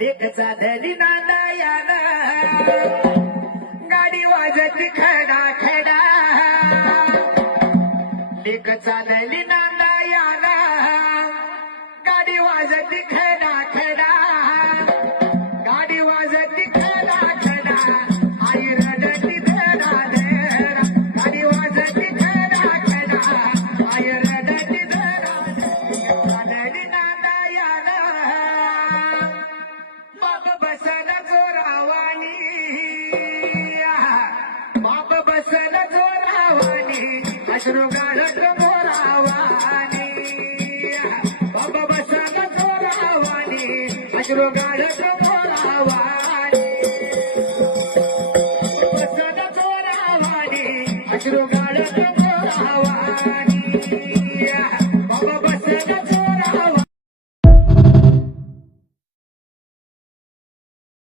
लेक चालली नांदायाला गाडी वाजती खडा खडा लेक चालली नांदायाला गाडी वाजती खडा खडा गाडी वाजती खडा खडा आई रडती धडा धडा गाडी वाजती खडा खडा आई रडती धडा चालली नांदायाला बाप बसला जोरावानी बाप बसला जोरावानी अश्रू गाळत मोरावानी बाप बसला जोरावानी अश्रू गाळत मोरावानी